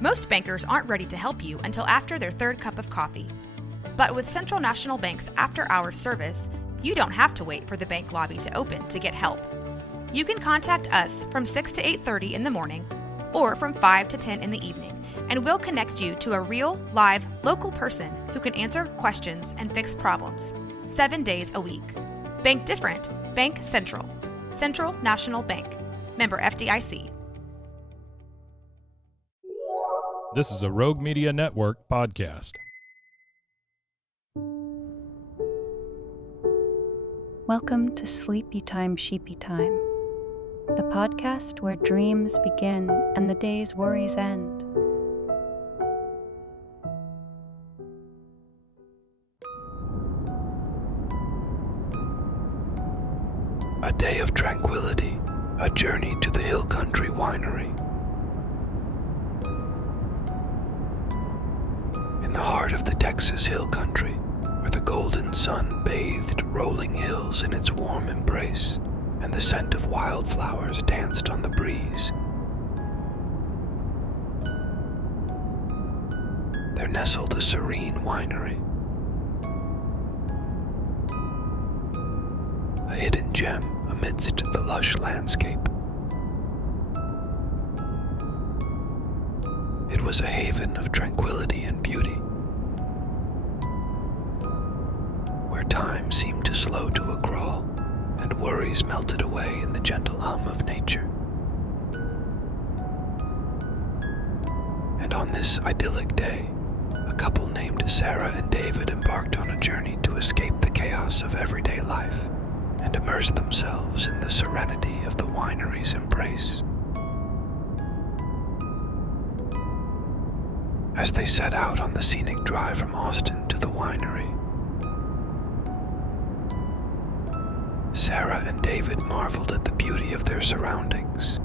Most bankers aren't ready to help you until after their third cup of coffee. But with Central National Bank's after-hours service, you don't have to wait for the bank lobby to open to get help. You can contact us from 6 to 8:30 in the morning or from 5 to 10 in the evening, and we'll connect you to a real, live, local person who can answer questions and fix problems 7 days a week. Bank different. Bank Central. Central National Bank. Member FDIC. This is a Rogue Media Network podcast. Welcome to Sleepytime, Sheepytime, the podcast where dreams begin and the day's worries end. A day of tranquility, a journey to the hill country winery. In the heart of the Texas hill country, where the golden sun bathed rolling hills in its warm embrace, and the scent of wildflowers danced on the breeze, there nestled a serene winery, a hidden gem amidst the lush landscape. It was a haven of tranquility and beauty, where time seemed to slow to a crawl and worries melted away in the gentle hum of nature. And on this idyllic day, a couple named Sarah and David embarked on a journey to escape the chaos of everyday life and immerse themselves in the serenity of the winery's embrace. As they set out on the scenic drive from Austin to the winery, Sarah and David marveled at the beauty of their surroundings.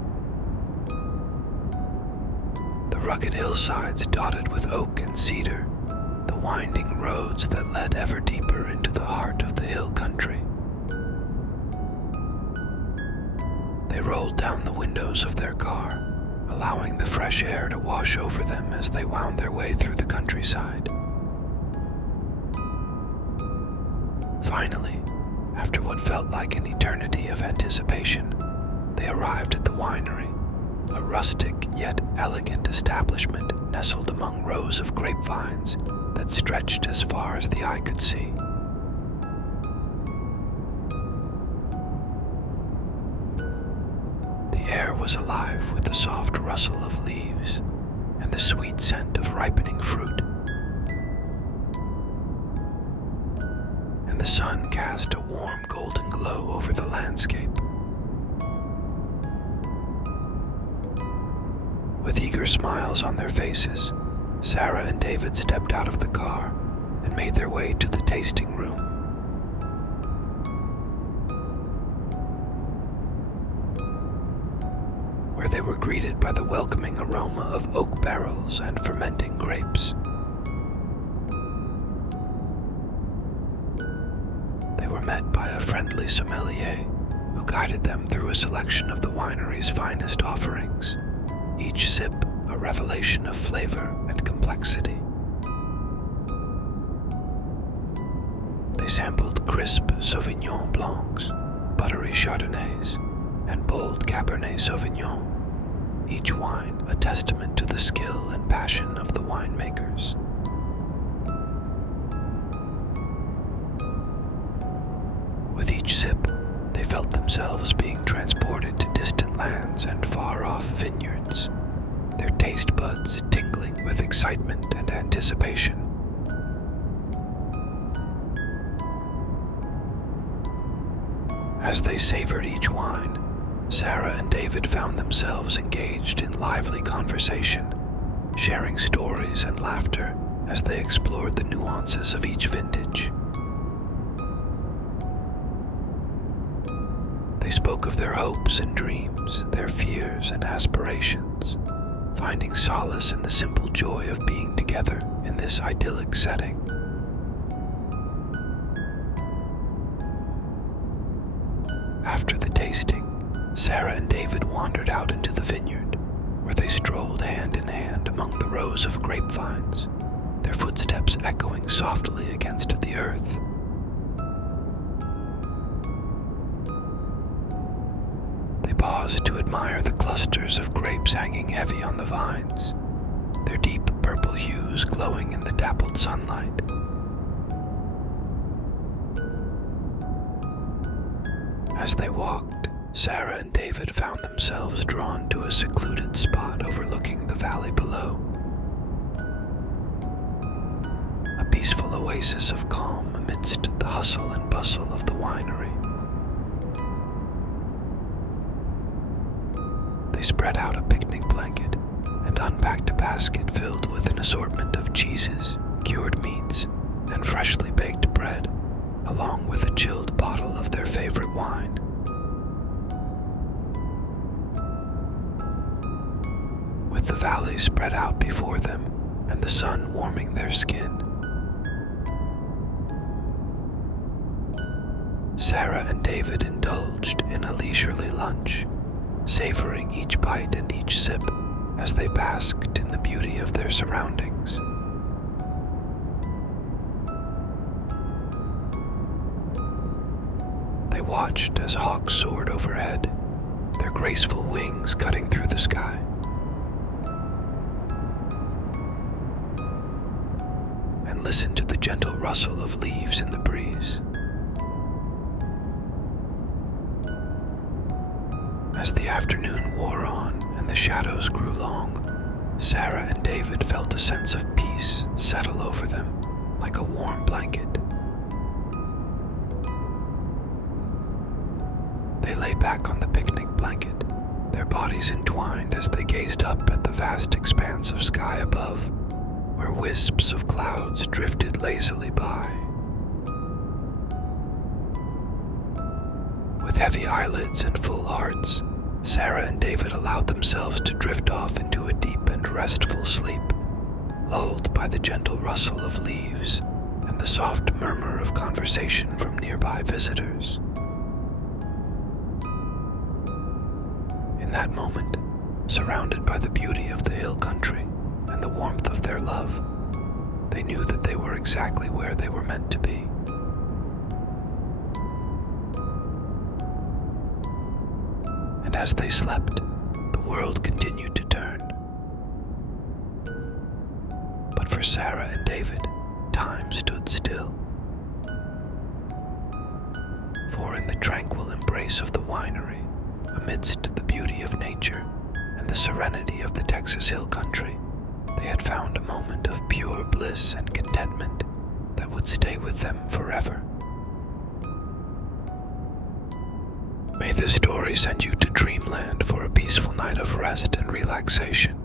The rugged hillsides dotted with oak and cedar, the winding roads that led ever deeper into the heart of the hill country. They rolled down the windows of their car, allowing the fresh air to wash over them as they wound their way through the countryside. Finally, after what felt like an eternity of anticipation, they arrived at the winery, a rustic yet elegant establishment nestled among rows of grapevines that stretched as far as the eye could see. The air was alive with the soft rustle of leaves and the sweet scent of ripening fruit. And the sun cast a warm golden glow over the landscape. With eager smiles on their faces, Sarah and David stepped out of the car and made their way to the tasting room. Where they were greeted by the welcoming aroma of oak barrels and fermenting grapes. They were met by a friendly sommelier who guided them through a selection of the winery's finest offerings, each sip a revelation of flavor and complexity. They sampled crisp Sauvignon Blancs, buttery Chardonnays, and bold Cabernet Sauvignon, each wine a testament to the skill and passion of the winemakers. With each sip, they felt themselves being transported to distant lands and far-off vineyards, their taste buds tingling with excitement and anticipation. As they savored each wine, Sarah and David found themselves engaged in lively conversation, sharing stories and laughter as they explored the nuances of each vintage. They spoke of their hopes and dreams, their fears and aspirations, finding solace in the simple joy of being together in this idyllic setting. After the tasting, Sarah and David wandered out into the vineyard, where they strolled hand in hand among the rows of grapevines, their footsteps echoing softly against the earth. They paused to admire the clusters of grapes hanging heavy on the vines, their deep purple hues glowing in the dappled sunlight. As they walked, Sarah and David found themselves drawn to a secluded spot overlooking the valley below. A peaceful oasis of calm amidst the hustle and bustle of the winery. They spread out a picnic blanket and unpacked a basket filled with an assortment of cheeses, cured meats, and freshly baked bread, along with a chilled bottle of their favorite wine. With the valley spread out before them and the sun warming their skin, Sarah and David indulged in a leisurely lunch, savoring each bite and each sip as they basked in the beauty of their surroundings. They watched as hawks soared overhead, their graceful wings cutting through the sky. And listened to the gentle rustle of leaves in the breeze. As the afternoon wore on and the shadows grew long, Sarah and David felt a sense of peace settle over them like a warm blanket. They lay back on the picnic blanket, their bodies entwined as they gazed up at the vast expanse of sky above, where wisps of clouds drifted lazily by. With heavy eyelids and full hearts, Sarah and David allowed themselves to drift off into a deep and restful sleep, lulled by the gentle rustle of leaves and the soft murmur of conversation from nearby visitors. In that moment, surrounded by the beauty of the hill country and the warmth of their love, they knew that they were exactly where they were meant to be. And as they slept, the world continued to turn. But for Sarah and David, time stood still. For in the tranquil embrace of the winery, amidst the beauty of nature and the serenity of the Texas hill country, they had found a moment of pure bliss and contentment that would stay with them forever. May this story send you to dreamland for a peaceful night of rest and relaxation.